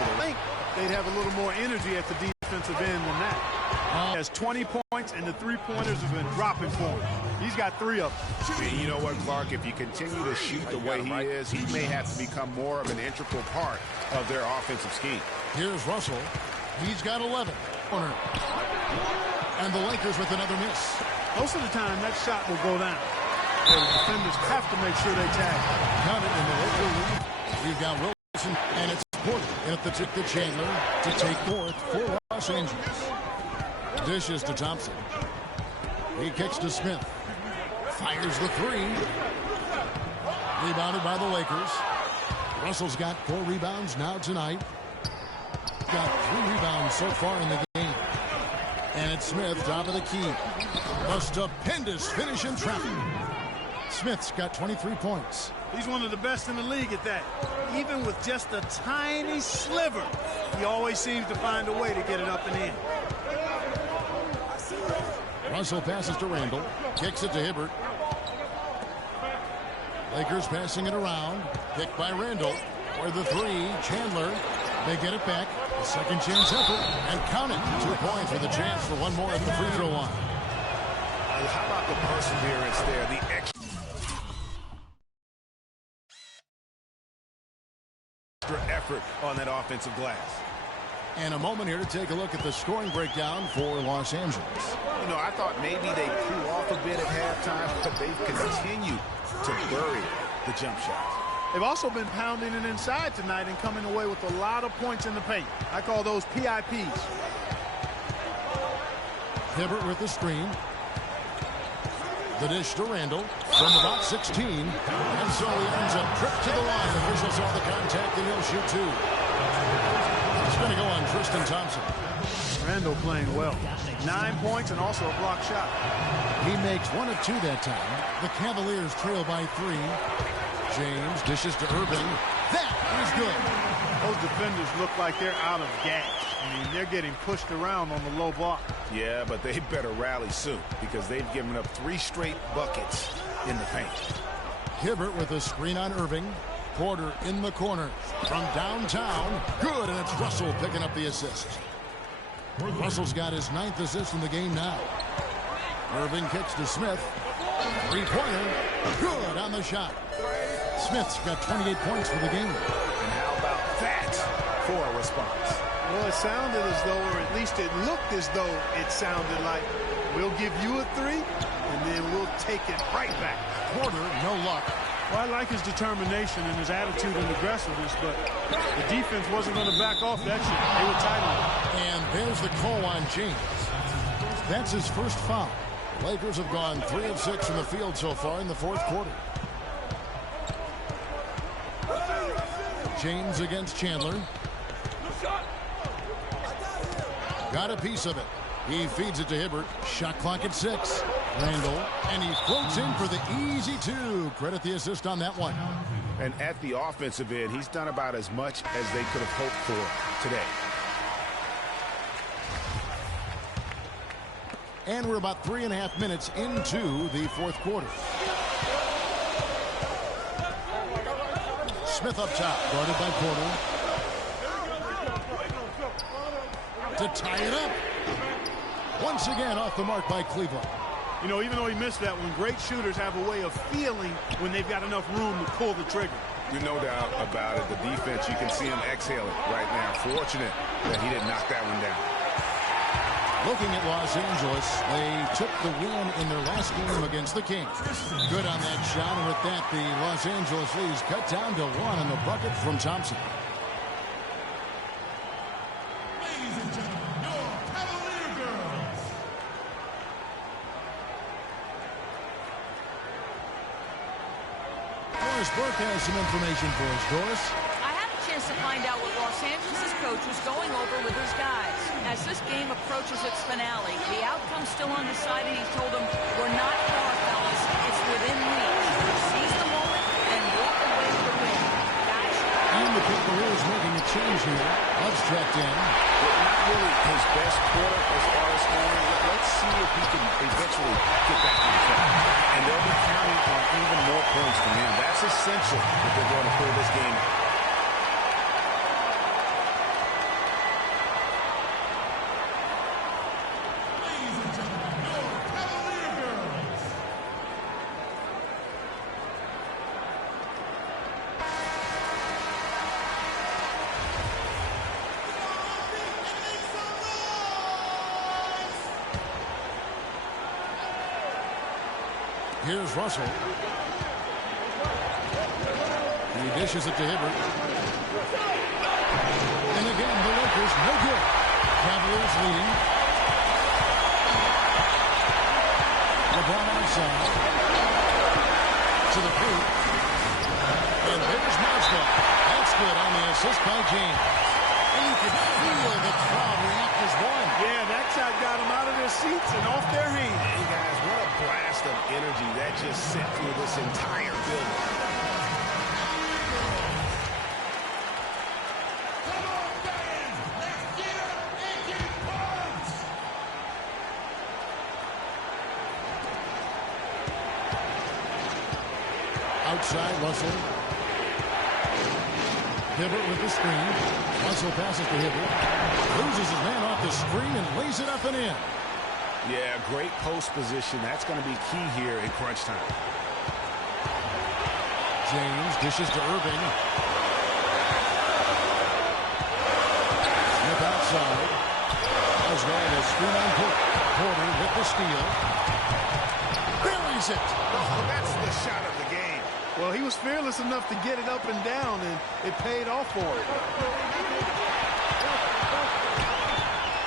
to the ring. They'd have a little more energy at the defensive end than that. He has 20 points, and the three-pointers have been dropping for him. He's got 3 of them. And you know what, Clark? If you continue to shoot the way he is, he may have to become more of an integral part of their offensive scheme. Here's Russell. He's got 11. Corner. And the Lakers with another miss. Most of the time, that shot will go down. So the defenders have to make sure they tag. Got it in the Laker lead. We've got Wilson, and it's Porter at the tip to Chandler to take fourth for Los Angeles. Dishes to Thompson. He kicks to Smith. Fires the 3. Rebounded by the Lakers. Russell's got 4 rebounds now tonight. Got 3 rebounds so far in the game. And it's Smith, top of the key. A stupendous finish in traffic. Smith's got 23 points. He's one of the best in the league at that. Even with just a tiny sliver, he always seems to find a way to get it up and in. Russell passes to Randall. Kicks it to Hibbert. Lakers passing it around. Picked by Randall. For the 3, Chandler. They get it back. A second chance effort. And count it. 2 points with a chance for one more at the free throw line. How about the perseverance there? The extra effort on that offensive glass. And a moment here to take a look at the scoring breakdown for Los Angeles. You know, I thought maybe they'd cool off a bit at halftime, but they've continued to bury the jump shots. They've also been pounding it inside tonight and coming away with a lot of points in the paint. I call those PIPs. Hibbert with the screen. The dish to Randall from about 16. And so he earns a trip to the line. The official saw the contact, and he'll shoot 2. It's going to go on Tristan Thompson. Randall playing well. 9 points and also a block shot. He makes 1 of 2 that time. The Cavaliers trail by 3. James dishes to Irving. That is good. Those defenders look like they're out of gas. I mean, they're getting pushed around on the low block. Yeah, but they better rally soon because they've given up 3 straight buckets in the paint. Hibbert with a screen on Irving. Porter in the corner from downtown. Good, and it's Russell picking up the assist. Russell's got his 9th assist in the game now. Irving kicks to Smith. 3-pointer. Good on the shot. Smith's got 28 points for the game. And how about that for a response? Well, it sounded as though, or at least it looked as though it sounded like, we'll give you a 3, and then we'll take it right back. Porter, no luck. Well, I like his determination and his attitude and aggressiveness, but the defense wasn't going to back off that shit. They were tight on it. And there's the call on James. That's his first foul. The Lakers have gone 3 of 6 from the field so far in the 4th quarter. James against Chandler. Got a piece of it. He feeds it to Hibbert. Shot clock at 6. Randall, and he floats in for the easy 2. Credit the assist on that one. And at the offensive end, he's done about as much as they could have hoped for today. And we're about 3.5 minutes into the 4th quarter. Smith up top, guarded by Porter. To tie it up. Once again off the mark by Cleveland. You know, even though he missed that one, great shooters have a way of feeling when they've got enough room to pull the trigger. There's no doubt about it. The defense, you can see him exhaling right now. Fortunate that he didn't knock that one down. Looking at Los Angeles, they took the win in their last game against the Kings. Good on that shot, and with that, the Los Angeles leads cut down to 1 on the bucket from Thompson. Ladies and gentlemen, your Cavalier girls. Doris Burke has some information for us. Doris? I had a chance to find out what Los Angeles' coach was going over with his guys. As this game approaches its finale, the outcome's still undecided. He told them, we're not far, fellas. It's within reach. Seize the moment and walk away with the win. Guys? And the Cavaliers making a change here. Love's checked in. Not really his best quarter as far as scoring. Let's see if he can eventually get back on track. And they'll be counting on even more points from him. That's essential if they're going to pull this game out. Here's Russell. He dishes it to Hibbert. And again, the Lakers, no good. Cavaliers leading. LeBron outside. To the paint. And there's Mazda. That's good on the assist by James. And you can feel the crowd react as one. Yeah, that shot got them out of their seats and off their hands. Hey, guys, what a blast of energy that just sent through this entire building. Come on, fans! Let's get up and get pumped! Outside, Russell. Hibbert with the screen. Russell passes to Hibbert. Loses his man off the screen and lays it up and in. Yeah, great post position. That's going to be key here in crunch time. James dishes to Irving. Smith outside. Oswald has screen on Porter with the steal. Buries it. Oh, that's the shot of the game. Well, he was fearless enough to get it up and down, and it paid off for it.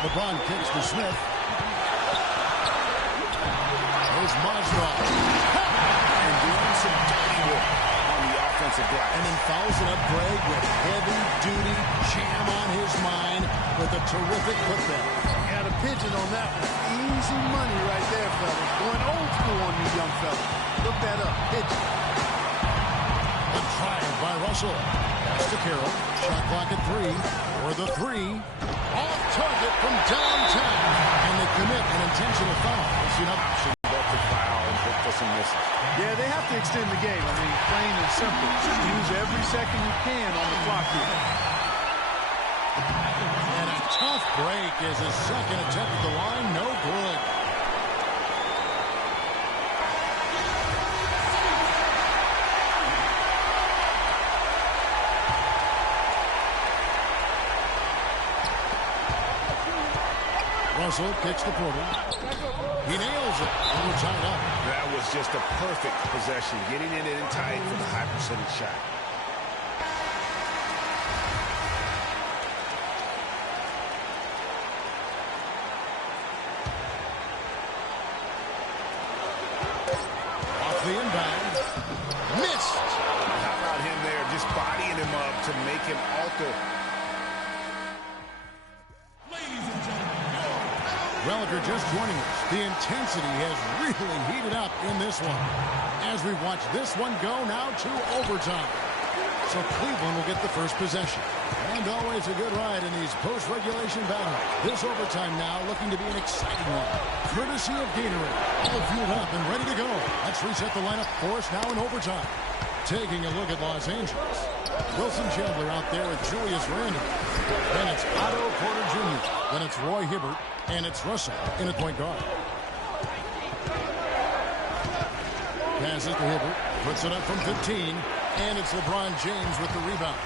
LeBron kicks to Smith. There's Mazda. And doing some dirty work on the offensive glass. And then fouls it up Greg with heavy-duty jam on his mind with a terrific putback. Got a pigeon on that one. Easy money right there, fellas. Going old school on you young fellas. Look that up. Pigeon. A drive by Russell. Pass to Carroll. Shot clock at 3. For the 3. Off target from downtown. And they commit an intentional foul. We'll see another option. But the foul and look for some misses. Yeah, they have to extend the game. I mean, plain and simple. Use every second you can on the clock here. And a tough break is his second attempt at the line. No good. Russell kicks the Porter. He nails it. And we're tied up. That was just a perfect possession. Getting it in tight for the high percentage shot. Off the inbound. Missed. How about him there just bodying him up to make him alter. Ladies and gentlemen, your Reliker just joining us. The intensity has really heated up in this one. As we watch this one go now to overtime. So Cleveland will get the first possession. And always a good ride in these post-regulation battles. This overtime now looking to be an exciting one. Courtesy of Gatorade. All fueled up and ready to go. Let's reset the lineup for us now in overtime. Taking a look at Los Angeles. Wilson Chandler out there with Julius Randle. Then it's Otto Porter Jr. Then it's Roy Hibbert. And it's Russell in at point guard. Passes to Hibbert. Puts it up from 15. And it's LeBron James with the rebound.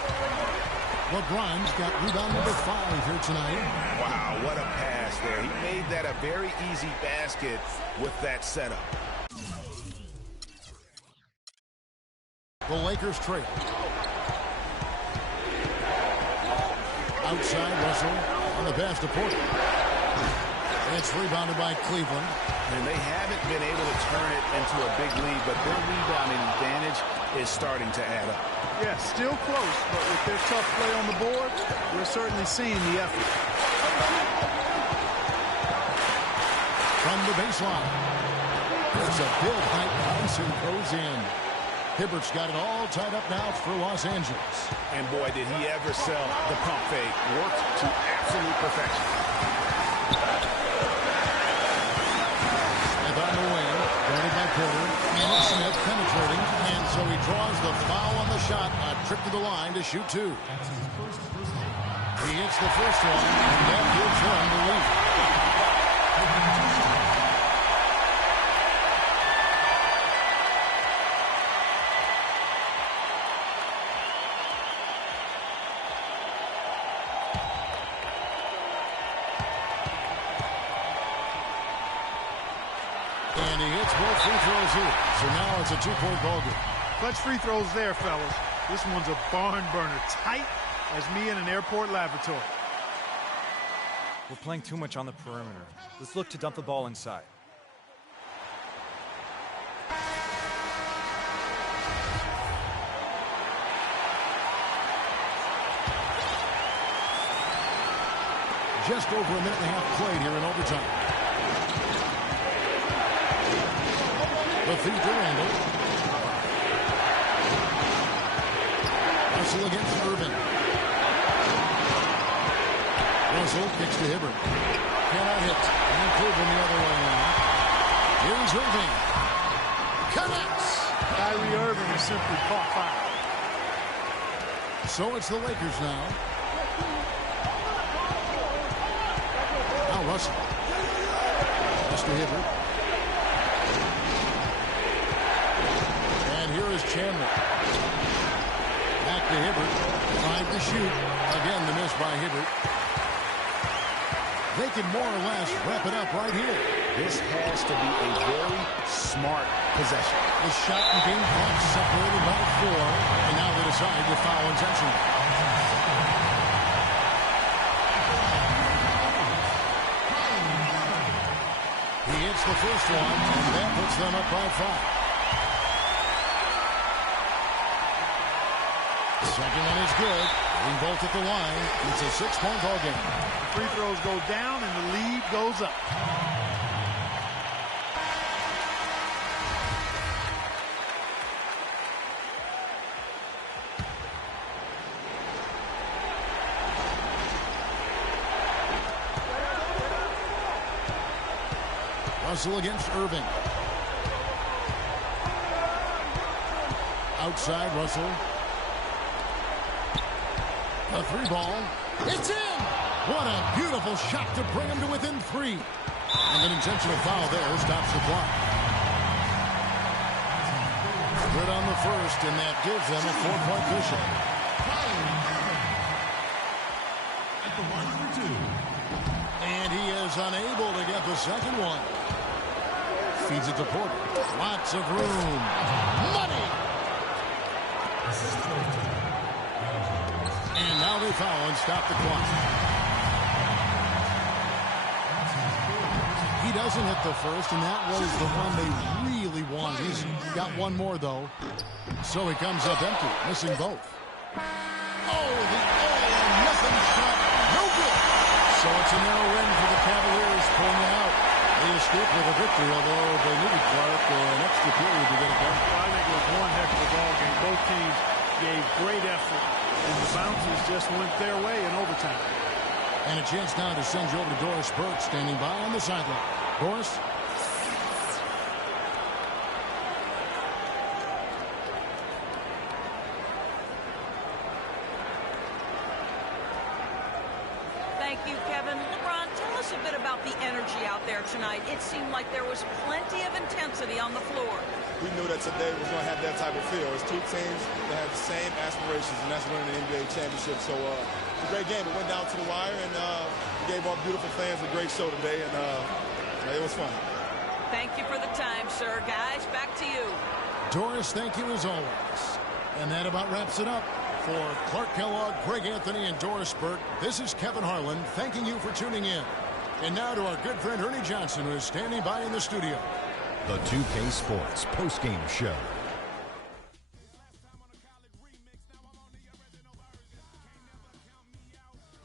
LeBron's got rebound number 5 here tonight. Wow, what a pass there. He made that a very easy basket with that setup. The Lakers trail. Outside Russell on the pass to Porter. It's rebounded by Cleveland. And they haven't been able to turn it into a big lead, but their rebounding advantage is starting to add up. Yeah, still close, but with their tough play on the board, we're certainly seeing the effort. From the baseline. It's a big height bounce and goes in. Hibbert's got it all tied up now for Los Angeles. And boy, did he ever sell the pump fake. Worked to absolute perfection. Smith on the wing, guarded by Porter. And it's Smith penetrating. And so he draws the foul on the shot. A trip to the line to shoot 2. He hits the first one, and that gives them the lead. And he hits hits both free throws here. So now it's a 2-point ball game. Clutch free throws there, fellas. This one's a barn burner. Tight as me in an airport laboratory. We're playing too much on the perimeter. Let's look to dump the ball inside. Just over a minute and a half played here in overtime. The feed to Randall. Russell against Irving. Russell kicks to Hibbert. Cannot hit. And Cleveland the other way now. Here's Irving. Connects. Kyrie Irving is simply caught fire. So it's the Lakers now. Now Russell. Pass to Hibbert. And here is Chandler. Back to Hibbert. Trying to shoot. Again, the miss by Hibbert. They can more or less wrap it up right here. This has to be a very smart possession. The shot and game clock separated by 4. And now they decide to foul intentionally. He hits the first one, and that puts them up by 5. Second one is good. Getting both at the line. It's a 6-point ball game. The free throws go down and the lead goes up. Russell against Irving. Outside Russell. A 3-ball. It's in! What a beautiful shot to bring him to within 3. And an intentional foul there stops the clock. Good on the first, and that gives them a 4-point cushion. At the line for 2. And he is unable to get the second one. Feeds it to Porter. Lots of room. Money! And now they foul and stop the clock. He doesn't hit the first, and that was the one they really wanted. He's got one more, though. So he comes up empty, missing both. Oh, the all-or-nothing shot. No good. So it's a narrow win for the Cavaliers, pulling it out. They escape with a victory, although they needed Clark an extra period to get it done. Well, I think it was one heck of a ball game. Both teams gave great effort, and the bounces just went their way in overtime. And a chance now to send you over to Doris Burke, standing by on the sideline. Doris? Thank you, Kevin. LeBron, tell us a bit about the energy out there tonight. It seemed like there was plenty of intensity on the floor. We knew that today was going to have that type of feel. It's two teams that have the same aspirations, and that's winning the NBA championship. So it's a great game. It went down to the wire, and we gave our beautiful fans a great show today, and it was fun. Thank you for the time, sir. Guys, back to you. Doris, thank you as always. And that about wraps it up. For Clark Kellogg, Greg Anthony, and Doris Burke, this is Kevin Harlan thanking you for tuning in. And now to our good friend Ernie Johnson, who is standing by in the studio. The 2K Sports postgame show.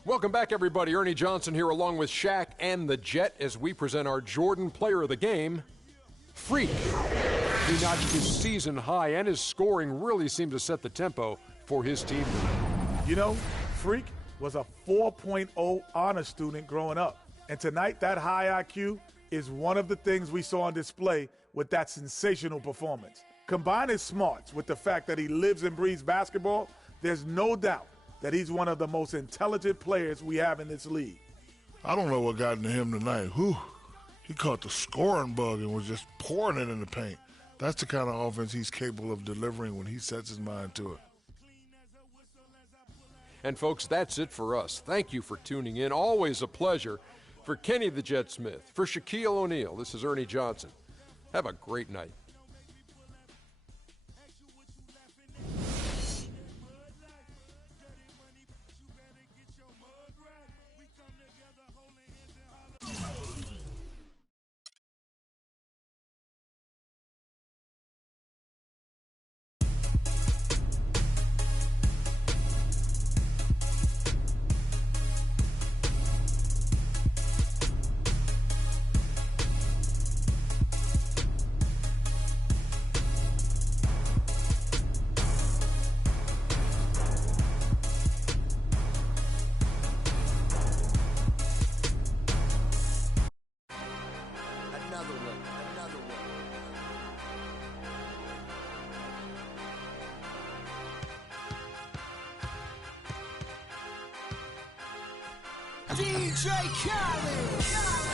Welcome back, everybody. Ernie Johnson here along with Shaq and the Jet as we present our Jordan Player of the Game, Freak. He notched his season high, and his scoring really seemed to set the tempo for his team. You know, Freak was a 4.0 honor student growing up. And tonight, that high IQ is one of the things we saw on display with that sensational performance. Combine his smarts with the fact that he lives and breathes basketball, there's no doubt that he's one of the most intelligent players we have in this league. I don't know what got into him tonight. Whew. He caught the scoring bug and was just pouring it in the paint. That's the kind of offense he's capable of delivering when he sets his mind to it. And, folks, that's it for us. Thank you for tuning in. Always a pleasure. For Kenny the Jet Smith, for Shaquille O'Neal, this is Ernie Johnson. Have a great night. DJ Khaled.